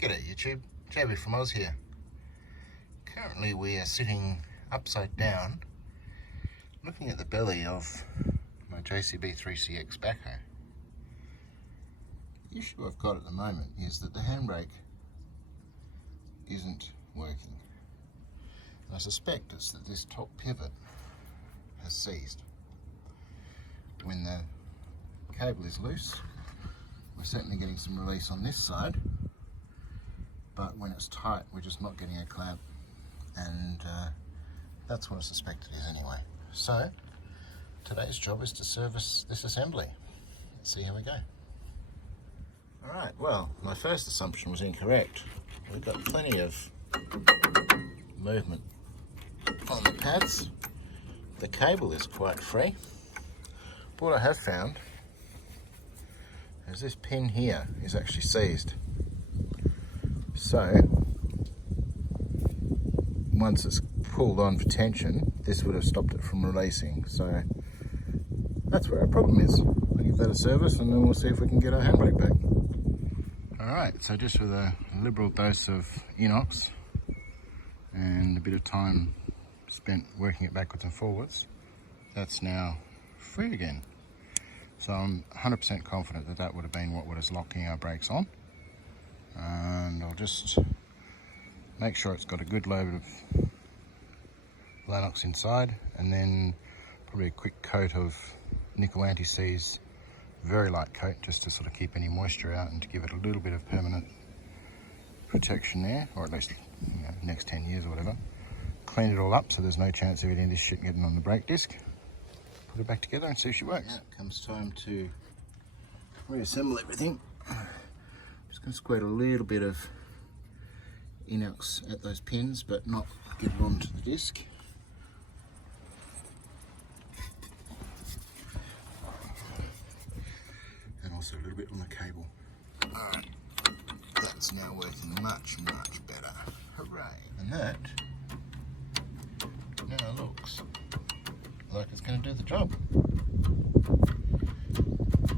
G'day YouTube, JCB from Oz here. Currently we are sitting upside down looking at the belly of my JCB 3CX backhoe. The issue I've got at the moment is that the handbrake isn't working. And I suspect it's that this top pivot has seized. When the cable is loose, we're certainly getting some release on this side, but when it's tight we're just not getting a clamp, and that's what I suspect it is anyway. So today's job is to service this assembly. Let's see how we go. Alright, well, my first assumption was incorrect. We've got plenty of movement on the pads. The cable is quite free. But what I have found is this pin here is actually seized. So once it's pulled on for tension, this would have stopped it from releasing. So that's where our problem is. I'll give that a service and then we'll see if we can get our handbrake back. Alright, so just with a liberal dose of inox and a bit of time spent working it backwards and forwards, that's now free again. So I'm 100% confident that that would have been what was locking our brakes on. And I'll just make sure it's got a good load of Lanox inside, and then probably a quick coat of nickel anti-seize, very light coat, just to sort of keep any moisture out and to give it a little bit of permanent protection there, or at least, you know, next 10 years or whatever. Clean it all up so there's no chance of any of this shit getting on the brake disc. Put it back together and see if she works. Now it comes time to reassemble everything. Just going to squirt a little bit of inox at those pins, but not get it onto the disc. And also a little bit on the cable. Alright, that's now working much better. Hooray! And that now looks like it's going to do the job.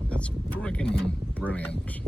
That's freaking brilliant.